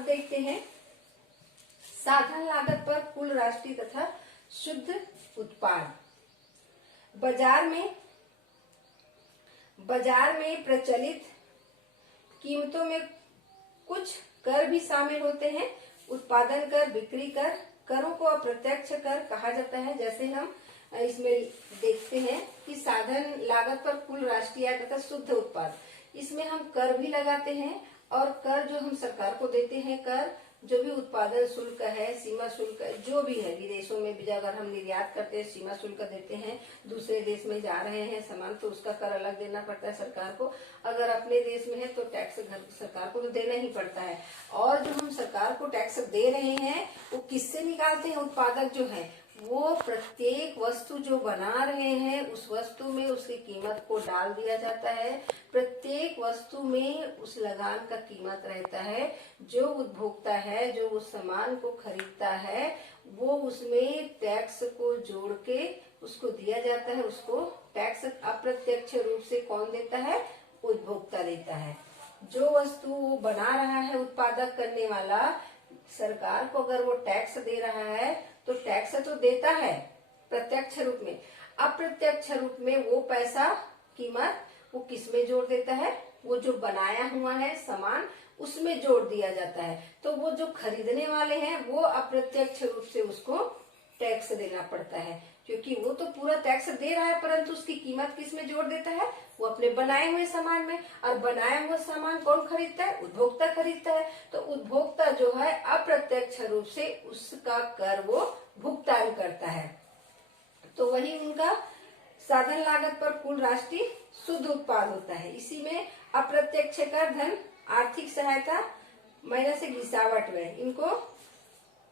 अब देखते हैं साधन लागत पर कुल राष्ट्रीय तथा शुद्ध उत्पाद। बाजार में प्रचलित कीमतों में कुछ कर भी शामिल होते हैं। उत्पादन कर, बिक्री कर, करों को अप्रत्यक्ष कर कहा जाता है। जैसे हम इसमें देखते हैं कि साधन लागत पर कुल राष्ट्रीय आय तथा शुद्ध उत्पाद, इसमें हम कर भी लगाते हैं और कर जो हम सरकार को देते हैं, कर जो भी उत्पादन शुल्क है, सीमा शुल्क जो भी है, विदेशों में भी अगर हम निर्यात करते हैं सीमा शुल्क देते हैं, दूसरे देश में जा रहे हैं सामान तो उसका कर अलग देना पड़ता है सरकार को। अगर अपने देश में है तो टैक्स सरकार को तो देना ही पड़ता है। और जो हम सरकार को टैक्स दे रहे हैं वो किससे निकालते हैं? उत्पादक जो है वो प्रत्येक वस्तु जो बना रहे हैं उस वस्तु में उसकी कीमत को डाल दिया जाता है। प्रत्येक वस्तु में उस लगान का कीमत रहता है। जो उपभोक्ता है जो उस सामान को खरीदता है वो उसमें टैक्स को जोड़ के उसको दिया जाता है। उसको टैक्स अप्रत्यक्ष रूप से कौन देता है? उपभोक्ता देता है। जो वस्तु वो बना रहा है उत्पादक करने वाला, सरकार को अगर वो टैक्स दे रहा है तो टैक्स तो देता है प्रत्यक्ष रूप में। अप्रत्यक्ष रूप में वो पैसा कीमत वो किस में जोड़ देता है? वो जो बनाया हुआ है सामान उसमें जोड़ दिया जाता है। तो वो जो खरीदने वाले हैं वो अप्रत्यक्ष रूप से उसको टैक्स देना पड़ता है, क्योंकि वो तो पूरा टैक्स दे रहा है परंतु उसकी कीमत किस में जोड़ देता है? वो अपने बनाए हुए सामान में। और बनाया हुआ सामान कौन खरीदता है? उपभोक्ता खरीदता है। तो उपभोक्ता जो है अप्रत्यक्ष रूप से उसका कर वो भुगतान करता है। तो वही उनका साधन लागत पर कुल राष्ट्रीय शुद्ध उत्पाद होता है। इसी में अप्रत्यक्ष कर, धन, आर्थिक सहायता माइनस घिसावट व्यय, इनको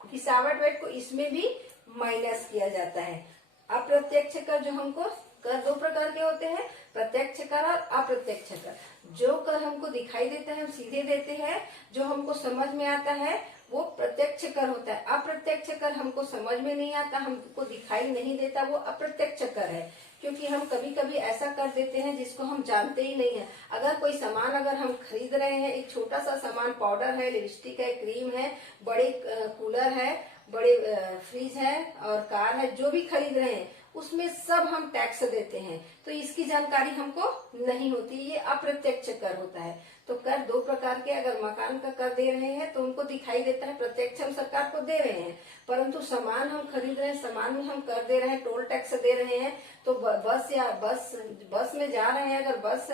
घिसावट व्यय को इसमें भी माइनस किया जाता है। अप्रत्यक्ष कर जो हमको कर दो प्रकार के होते हैं, प्रत्यक्ष कर और अप्रत्यक्ष कर। जो कर हमको दिखाई देता है हम सीधे देते हैं, जो हमको समझ में आता है वो प्रत्यक्ष कर होता है। अप्रत्यक्ष कर हमको समझ में नहीं आता, हमको दिखाई नहीं देता, वो अप्रत्यक्ष कर है। क्योंकि हम कभी कभी ऐसा कर देते हैं जिसको हम जानते ही नहीं है। अगर कोई सामान अगर हम खरीद रहे हैं, एक छोटा सा सामान, पाउडर है, लिपस्टिक है, क्रीम है, बड़े कूलर है, बड़े फ्रिज है और कार है, जो भी खरीद रहे हैं उसमें सब हम टैक्स देते हैं। तो इसकी जानकारी हमको नहीं होती, ये अप्रत्यक्ष कर होता है। तो कर दो प्रकार के, अगर मकान का कर दे रहे हैं तो उनको दिखाई देता है प्रत्यक्ष हम सरकार को दे रहे हैं, परंतु सामान हम खरीद रहे हैं, सामान में हम कर दे रहे हैं, टोल टैक्स दे रहे हैं। तो बस में जा रहे हैं, अगर बस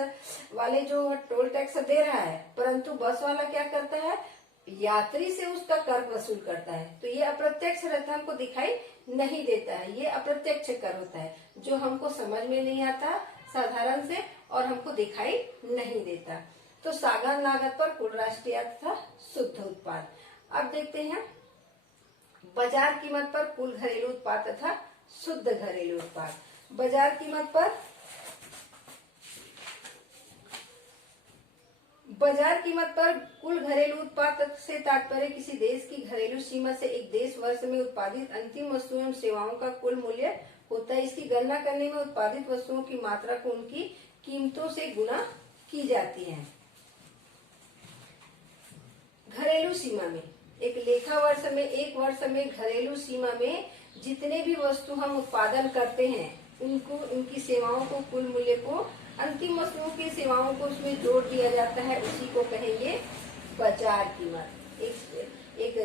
वाले जो टोल टैक्स दे रहा है परंतु बस वाला क्या करता है? यात्री से उसका कर वसूल करता है। तो ये अप्रत्यक्ष रहता है, हमको दिखाई नहीं देता है। ये अप्रत्यक्ष कर होता है जो हमको समझ में नहीं आता साधारण से और हमको दिखाई नहीं देता। तो साधन लागत पर कुल राष्ट्रीय आय तथा शुद्ध उत्पाद। अब देखते हैं बाजार कीमत पर कुल घरेलू उत्पाद तथा शुद्ध घरेलू उत्पाद। बाजार कीमत पर कुल घरेलू उत्पाद से तात्पर्य किसी देश की घरेलू सीमा से एक देश वर्ष में उत्पादित अंतिम वस्तुओं एवं सेवाओं का कुल मूल्य होता है। इसकी गणना करने में उत्पादित वस्तुओं की मात्रा को उनकी कीमतों से गुणा की जाती है। घरेलू सीमा में एक वर्ष में घरेलू सीमा में जितने भी वस्तु हम उत्पादन करते हैं उनको, उनकी सेवाओं को, कुल मूल्य को, अंतिम वस्तुओं की सेवाओं को उसमें जोड़ दिया जाता है। उसी को कहेंगे बाजार कीमत। एक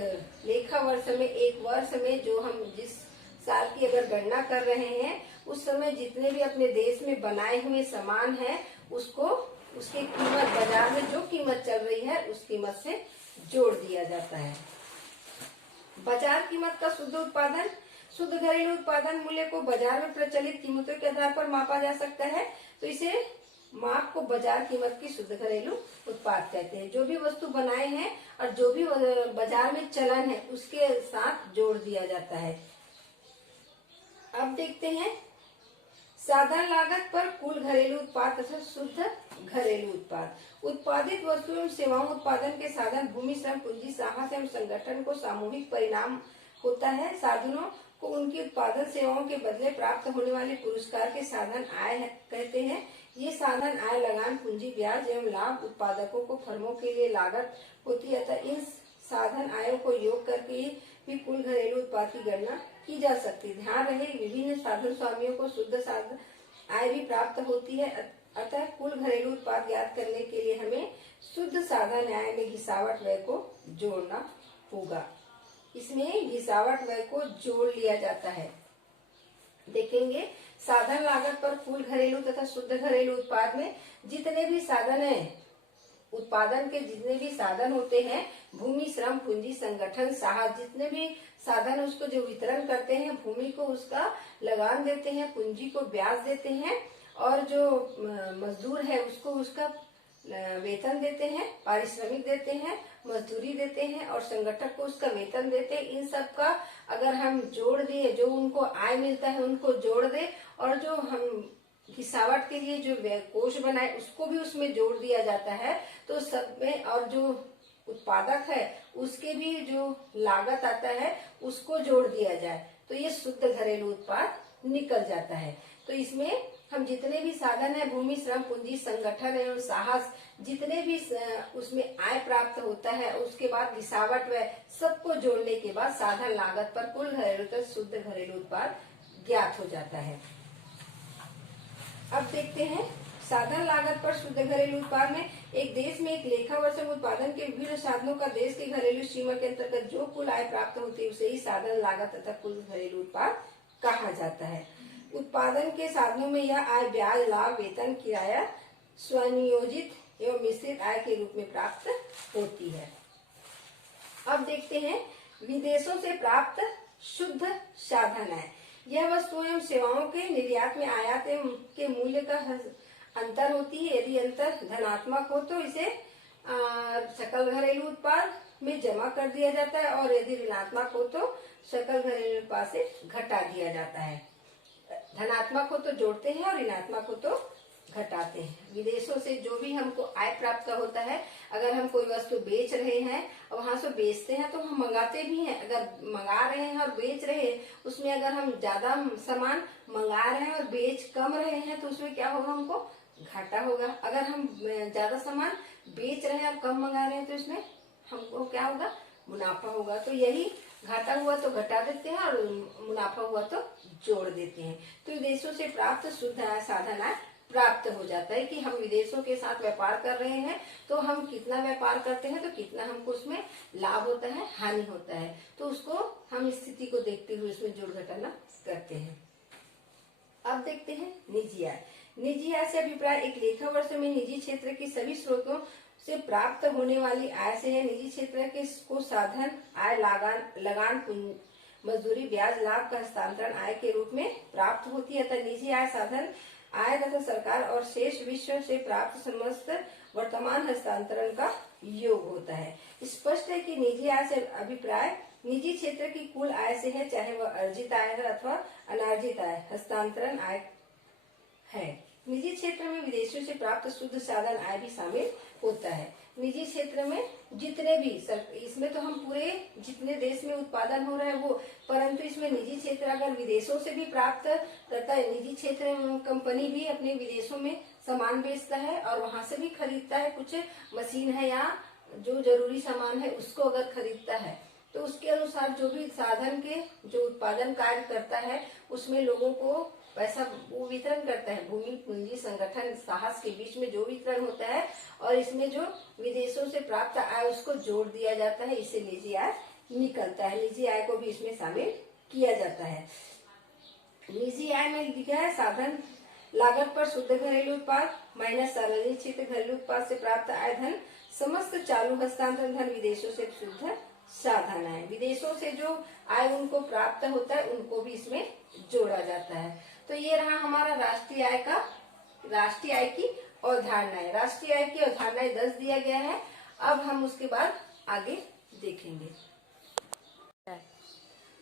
लेखा वर्ष में, एक वर्ष में जो हम जिस साल की अगर गणना कर रहे हैं उस समय जितने भी अपने देश में बनाए हुए सामान है उसको उसकी कीमत बाजार में जो कीमत चल रही है उस कीमत से जोड़ दिया जाता है। बाजार कीमत का शुद्ध उत्पादन, शुद्ध घरेलू उत्पादन मूल्य को बाजार में प्रचलित कीमतों के आधार पर मापा जा सकता है। तो इसे माप को बाजार कीमत की शुद्ध घरेलू उत्पाद कहते हैं। जो भी वस्तु बनाए हैं और जो भी बाजार में चलन है उसके साथ जोड़ दिया जाता है। अब देखते हैं साधन लागत पर कुल घरेलू उत्पाद तथा शुद्ध घरेलू उत्पाद। उत्पादित वस्तुओं एवं सेवाओं उत्पादन के साधन भूमि, श्रम, पूंजी, साहस एवं संगठन को सामूहिक परिणाम होता है। साधनों को उनकी उत्पादन सेवाओं के बदले प्राप्त होने वाले पुरस्कार के साधन आय कहते हैं। ये साधन आय, लगान, पूंजी, ब्याज एवं लाभ उत्पादकों को फर्मों के लिए लागत होती है। इन साधन आयों को योग करके भी कुल घरेलू उत्पाद की गणना की जा सकती है। ध्यान रहे, विभिन्न साधन स्वामियों को शुद्ध साधन आय भी प्राप्त होती है। अतः कुल घरेलू उत्पाद ज्ञात करने के लिए हमें शुद्ध साधन आय में घिसावट व्यय को जोड़ना होगा। इसमें घिसावट व्यय को जोड़ लिया जाता है। देखेंगे साधन लागत पर कुल घरेलू तथा शुद्ध घरेलू उत्पाद में जितने भी साधन हैं, उत्पादन के जितने भी साधन होते हैं, भूमि, श्रम, पूंजी, संगठन, साहस, जितने भी साधन उसको जो वितरण करते हैं, भूमि को उसका लगान देते हैं, पूंजी को ब्याज देते हैं, और जो मजदूर है उसको उसका वेतन देते हैं, पारिश्रमिक देते हैं, मजदूरी देते हैं, और संगठक को उसका वेतन देते हैं। इन सब का अगर हम जोड़ दे, जो उनको आय मिलता है उनको जोड़ दे, और जो हम घिसावट के लिए जो व्यय कोष बनाए उसको भी उसमें जोड़ दिया जाता है, तो सब में, और जो उत्पादक है उसके भी जो लागत आता है उसको जोड़ दिया जाए तो ये शुद्ध घरेलू उत्पाद निकल जाता है। तो इसमें हम जितने भी साधन है, भूमि, श्रम, पूंजी, संगठन एवं साहस, जितने भी उसमें आय प्राप्त होता है, उसके बाद घिसावट व्यय, सबको जोड़ने के बाद साधन लागत पर कुल घरेलू शुद्ध घरेलू उत्पाद ज्ञात हो जाता है। अब देखते हैं साधन लागत पर शुद्ध घरेलू उत्पाद में एक देश में एक लेखा वर्ष में उत्पादन के विभिन्न साधनों का देश के घरेलू सीमा के अंतर्गत जो कुल आय प्राप्त होती है उसे ही साधन लागत तथा कुल घरेलू उत्पाद कहा जाता है। उत्पादन के साधनों में यह आय ब्याज, लाभ, वेतन, किराया, स्वनियोजित एवं मिश्रित आय के रूप में प्राप्त होती है। अब देखते हैं विदेशों से प्राप्त शुद्ध साधन आय। यह वस्तुओं एवं सेवाओं के निर्यात में आयात के मूल्य का अंतर होती है। यदि अंतर धनात्मक हो तो इसे सकल घरेलू उत्पाद में जमा कर दिया जाता है, और यदि ऋणात्मक हो तो सकल घरेलू उत्पाद से घटा दिया जाता है। धनात्मक हो तो जोड़ते हैं और ऋणात्मक हो तो घटाते हैं। विदेशों से जो भी हमको आय प्राप्त होता है, अगर हम कोई वस्तु बेच रहे हैं और वहां से बेचते हैं तो हम मंगाते भी हैं। अगर मंगा रहे हैं और बेच रहे हैं, उसमें अगर हम ज्यादा सामान मंगा रहे हैं और बेच कम रहे हैं तो उसमें क्या होगा, हमको घाटा होगा। अगर हम ज्यादा सामान बेच रहे हैं और कम मंगा रहे हैं तो इसमें हमको क्या होगा, मुनाफा होगा। तो यही घाटा हुआ तो घटा देते हैं और मुनाफा हुआ तो जोड़ देते हैं। तो विदेशों से प्राप्त शुद्ध आय साधन आय प्राप्त हो जाता है कि हम विदेशों के साथ व्यापार कर रहे हैं तो हम कितना व्यापार करते हैं तो कितना हमको उसमें लाभ होता है, हानि होता है, तो उसको हम स्थिति को देखते हुए उसमें जोड़ घटाना करते हैं। अब देखते हैं निजी आय। निजी आय से अभिप्राय एक लेखा वर्ष में निजी क्षेत्र के सभी स्रोतों से प्राप्त होने वाली आय से है। निजी क्षेत्र के को साधन आय, लगान, मजदूरी, ब्याज, लाभ का हस्तांतरण आय के रूप में प्राप्त होती है। अतः निजी आय साधन आय तथा सरकार और शेष विश्व से प्राप्त समस्त वर्तमान हस्तांतरण का योग होता है। स्पष्ट है कि निजी आय से अभिप्राय निजी क्षेत्र की कुल आय से है, चाहे वह अर्जित आय है अथवा अनार्जित आय, हस्तांतरण आय है। निजी क्षेत्र में विदेशों से प्राप्त शुद्ध साधन आय भी शामिल होता है। निजी क्षेत्र में जितने भी इसमें तो हम पूरे जितने देश में उत्पादन हो रहा है वो, परंतु इसमें निजी क्षेत्र अगर विदेशों से भी प्राप्त करता है, निजी क्षेत्र कंपनी भी अपने विदेशों में सामान बेचता है और वहां से भी खरीदता है, कुछ मशीन है या जो जरूरी सामान है उसको अगर खरीदता है तो उसके अनुसार जो भी साधन के जो उत्पादन कार्य करता है उसमें लोगों को पैसा वो वितरण करता है। भूमि, पूंजी, संगठन, साहस के बीच में जो वितरण होता है और इसमें जो विदेशों से प्राप्त आय उसको जोड़ दिया जाता है, इससे निजी आय निकलता है। निजी आय को भी इसमें शामिल किया जाता है। निजी आय में लिखा है साधन लागत पर शुद्ध घरेलू उत्पाद माइनस सार्वजनिक क्षेत्र घरेलू उत्पाद से प्राप्त आय धन समस्त चालू हस्तांतरण धन विदेशों से शुद्ध साधन आय। विदेशों से जो आय उनको प्राप्त होता है उनको भी इसमें जोड़ा जाता है। तो ये रहा हमारा राष्ट्रीय आय की अवधारणाएं। राष्ट्रीय आय की अवधारणाएं 10 दिया गया है। अब हम उसके बाद आगे देखेंगे।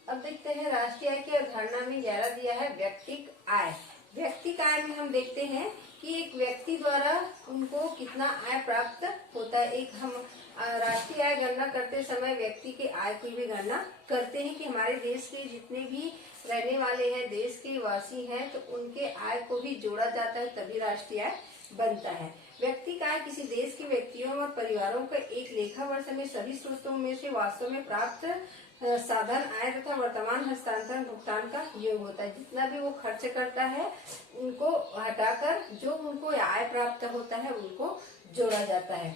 अब देखते हैं राष्ट्रीय आय की अवधारणा में 11 दिया है व्यक्तिक आय। व्यक्तिक आय में हम देखते हैं कि एक व्यक्ति द्वारा उनको कितना आय प्राप्त होता है। एक हम राष्ट्रीय आय गणना करते समय व्यक्ति के आय की भी गणना करते हैं कि हमारे देश के जितने भी रहने वाले हैं, देश के वासी हैं, तो उनके आय को भी जोड़ा जाता है तभी राष्ट्रीय आय बनता है। व्यक्ति का आय किसी देश के व्यक्तियों और परिवारों का एक लेखा वर्ष में सभी स्रोतों में से वास्तव में प्राप्त साधन आय तथा वर्तमान हस्तांतरण भुगतान का योग होता है। जितना भी वो खर्च करता है उनको हटाकर जो उनको आय प्राप्त होता है उनको जोड़ा जाता है,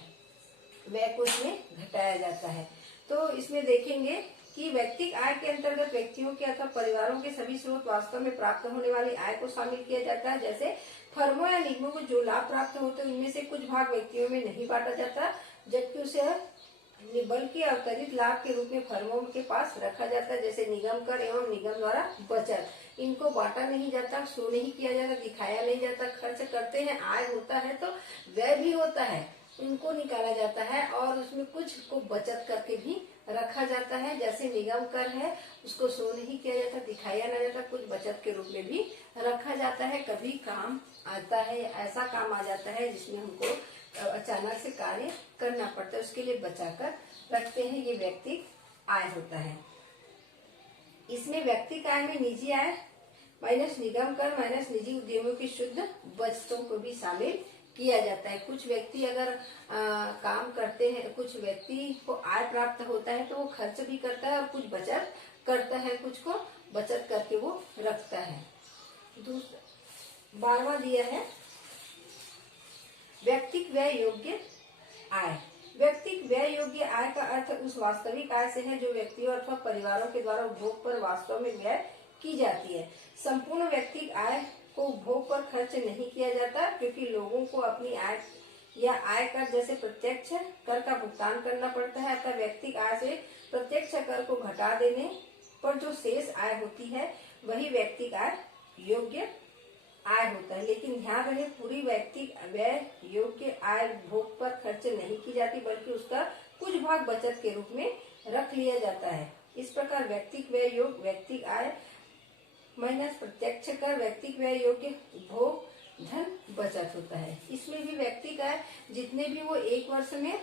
व्यय को इसमें घटाया जाता है। तो इसमें देखेंगे कि व्यक्तिगत आय के अंतर्गत व्यक्तियों के अथवा परिवारों के सभी स्रोत वास्तव में प्राप्त होने वाली आय को शामिल किया जाता है। जैसे फर्मों या निगमों को जो लाभ प्राप्त होते हैं उनमें से कुछ भाग व्यक्तियों में नहीं बांटा जाता, जबकि उसे बल्कि अवतरित लाभ के रूप में फर्मों के पास रखा जाता है। जैसे निगम कर एवं निगम द्वारा बचत, इनको बांटा नहीं जाता, शो नहीं किया जाता, दिखाया नहीं जाता। खर्च करते हैं, आय होता है तो व्यय भी होता है, उनको निकाला जाता है और उसमें कुछ को बचत करके भी रखा जाता है। जैसे निगम कर है, उसको शो नहीं किया जाता, दिखाया नहीं जाता, कुछ बचत के रूप में भी रखा जाता है। कभी काम आता है, ऐसा काम आ जाता है जिसमें हमको अचानक से कार्य करना पड़ता है, उसके लिए बचाकर रखते हैं, ये व्यक्तिगत आय होता है। इसमें व्यक्तिगत आय में निजी आय माइनस निगम कर माइनस निजी उद्यमियों की शुद्ध बचतों को भी शामिल किया जाता है। कुछ व्यक्ति अगर काम करते हैं, कुछ व्यक्ति को आय प्राप्त होता है तो वो खर्च भी करता है और कुछ बचत करता है, कुछ को बचत करके वो रखता है। 12वां दिया है व्यक्तिगत व्यय योग्य आय। व्यक्तिगत व्यय योग्य आय का अर्थ उस वास्तविक आय से है जो व्यक्तियों अथवा परिवारों के द्वारा उपभोग पर वास्तव में व्यय की जाती है। संपूर्ण व्यक्तिगत आय को उपभोग पर खर्च नहीं किया जाता, क्योंकि लोगों को अपनी आय या आय कर जैसे प्रत्यक्ष कर का भुगतान करना पड़ता है। अतः व्यक्तिगत आय से प्रत्यक्ष कर को घटा देने पर जो शेष आय होती है वही व्यक्तिगत आय योग्य आय होता है। लेकिन ध्यान रहे, पूरी व्यक्तिगत व्यय योग्य आय भोग पर खर्च नहीं की जाती, बल्कि उसका कुछ भाग बचत के रूप में रख लिया जाता है। इस प्रकार व्यक्तिगत व्यय योग व्यक्तिगत आय माइनस प्रत्यक्ष कर व्यक्तिगत व्यय योग्य उपभोग धन बचत होता है। इसमें भी व्यक्तिगत आय जितने भी वो एक वर्ष में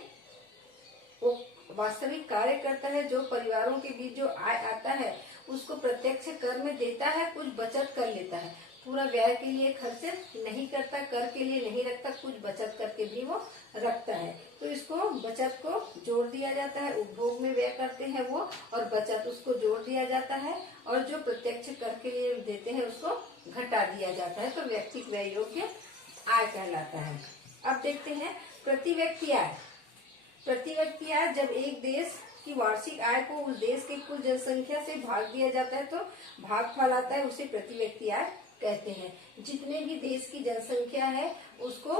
वो वास्तविक कार्य करता है, जो परिवारों के बीच जो आय आता है उसको प्रत्यक्ष कर में देता है, कुछ बचत कर लेता है। पूरा व्यय के लिए खर्च नहीं करता, कर के लिए नहीं रखता, कुछ बचत करके भी वो रखता है। तो इसको बचत को जोड़ दिया जाता है, उपभोग में व्यय करते हैं वो और बचत उसको जोड़ दिया जाता है और जो प्रत्यक्ष कर के लिए देते हैं उसको घटा दिया जाता है। तो व्यक्तिगत व्यय योग्य आय कहलाता है। अब देखते हैं प्रति व्यक्ति आय। प्रति व्यक्ति आय जब एक देश की वार्षिक आय को उस देश के कुल जनसंख्या से भाग दिया जाता है तो भागफल आता है, उसे प्रति व्यक्ति आय कहते हैं। जितने भी देश की जनसंख्या है उसको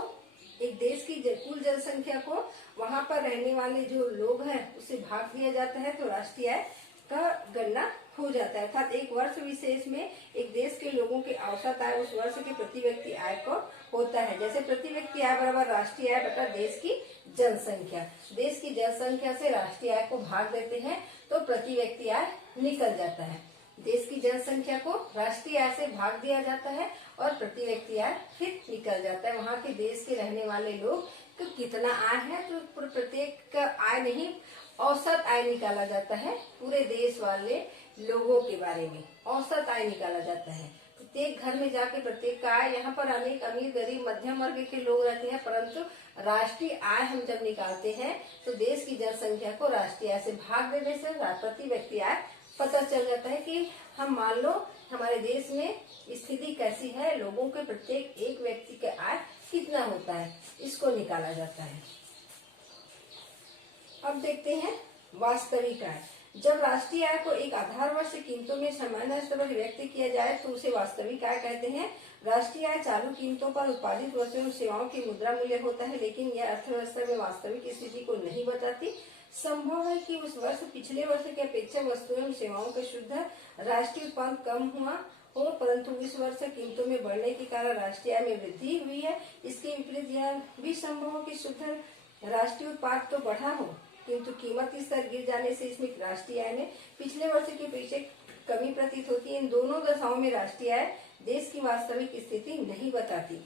एक देश की कुल जनसंख्या को वहां पर रहने वाले जो लोग हैं उसे भाग दिया जाता है तो राष्ट्रीय आय का गणना हो जाता है। अर्थात एक वर्ष विशेष में एक देश के लोगों के औसत आय उस वर्ष के प्रति व्यक्ति आय को होता है। जैसे प्रति व्यक्ति आय बराबर राष्ट्रीय आय बटा देश की जनसंख्या। देश की जनसंख्या से राष्ट्रीय आय को भाग देते हैं तो प्रति व्यक्ति आय निकल जाता है। देश की जनसंख्या को राष्ट्रीय आय से भाग दिया जाता है और प्रति व्यक्ति आय फिर निकल जाता है। वहाँ के देश के रहने वाले लोग तो कितना आय है तो प्रत्येक का आय नहीं, औसत आय निकाला जाता है। पूरे देश वाले लोगों के बारे में औसत आय निकाला जाता है। प्रत्येक घर में जाके प्रत्येक का आय, यहाँ पर अनेक अमीर गरीब मध्यम वर्ग के लोग रहते हैं, परंतु राष्ट्रीय आय हम जब निकालते हैं तो देश की जनसंख्या को राष्ट्रीय आय से भाग देने से प्रति व्यक्ति आय पता चल जाता है कि हम मान लो हमारे देश में स्थिति कैसी है, लोगों के प्रत्येक एक व्यक्ति का आय कितना होता है, इसको निकाला जाता है। अब देखते हैं वास्तविक आय। जब राष्ट्रीय आय को एक आधार वर्ष कीमतों में सामान्य स्तर पर व्यक्त किया जाए तो उसे वास्तविक आय कहते हैं। राष्ट्रीय आय चालू कीमतों पर उत्पादित वस्तुओं एवं सेवाओं की मुद्रा मूल्य होता है, लेकिन यह अर्थव्यवस्था में वास्तविक स्थिति को नहीं बताती। संभव है कि उस वर्ष पिछले वर्ष की अपेक्षा वस्तुओं एवं सेवाओं का शुद्ध राष्ट्रीय उत्पादन कम हुआ हो, परंतु इस वर्ष कीमतों में बढ़ने के कारण राष्ट्रीय आय में वृद्धि हुई है। इसके विपरीत यह भी संभव हो कि शुद्ध राष्ट्रीय उत्पाद तो बढ़ा हो किंतु कीमत स्तर गिर जाने से इसमें राष्ट्रीय आय में पिछले वर्ष के पीछे कमी प्रतीत होती है। इन दोनों दशाओं में राष्ट्रीय आय देश की वास्तविक स्थिति नहीं बताती।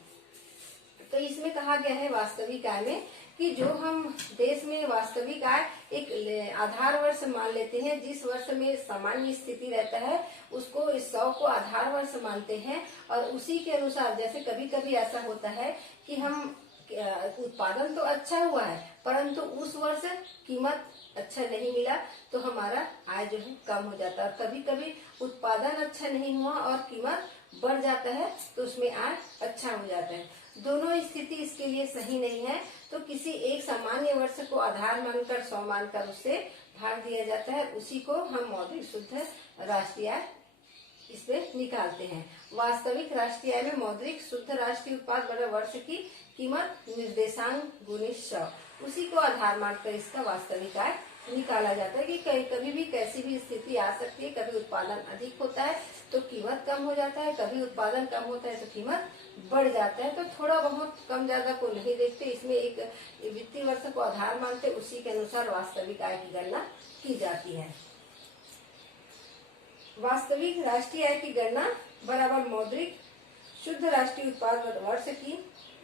तो इसमें कहा गया है वास्तविक आय में कि जो हम देश में वास्तविक आय एक आधार वर्ष मान लेते हैं, जिस वर्ष में सामान्य स्थिति रहता है उसको 100 को आधार वर्ष मानते हैं और उसी के अनुसार जैसे कभी कभी ऐसा होता है कि हम उत्पादन तो अच्छा हुआ है परंतु उस वर्ष कीमत अच्छा नहीं मिला तो हमारा आय जो है कम हो जाता है। और कभी कभी उत्पादन अच्छा नहीं हुआ और कीमत बढ़ जाता है तो उसमें आय अच्छा हो जाता है। दोनों स्थिति इसके लिए सही नहीं है। तो किसी एक सामान्य वर्ष को आधार मानकर 100 मानकर उससे भाग दिया जाता है, उसी को हम मौद्रिक शुद्ध राष्ट्रीय आय इसमें निकालते हैं। वास्तविक राष्ट्रीय आय में मौद्रिक शुद्ध राष्ट्रीय उत्पाद बटा वर्ष की कीमत निर्देशांक गुणित 100, उसी को आधार मानकर इसका वास्तविक आय निकाला जाता है कि कभी भी कैसी भी स्थिति आ सकती है। कभी उत्पादन अधिक होता है तो कीमत कम हो जाता है, कभी उत्पादन कम होता है तो कीमत बढ़ जाता है। तो थोड़ा बहुत कम ज्यादा को नहीं देखते, इसमें एक वित्तीय वर्ष को आधार मानते, उसी के अनुसार वास्तविक आय की गणना की जाती है। वास्तविक राष्ट्रीय आय की गणना बराबर मौद्रिक शुद्ध राष्ट्रीय उत्पाद वर्ष की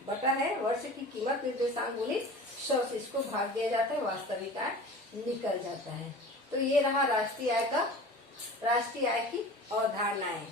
बटा है वर्ष की कीमत निर्देशांक गुणित 100 से इसको भाग दिया जाता है, वास्तविक आय निकल जाता है। तो ये रहा राष्ट्रीय आय की अवधारणाएं।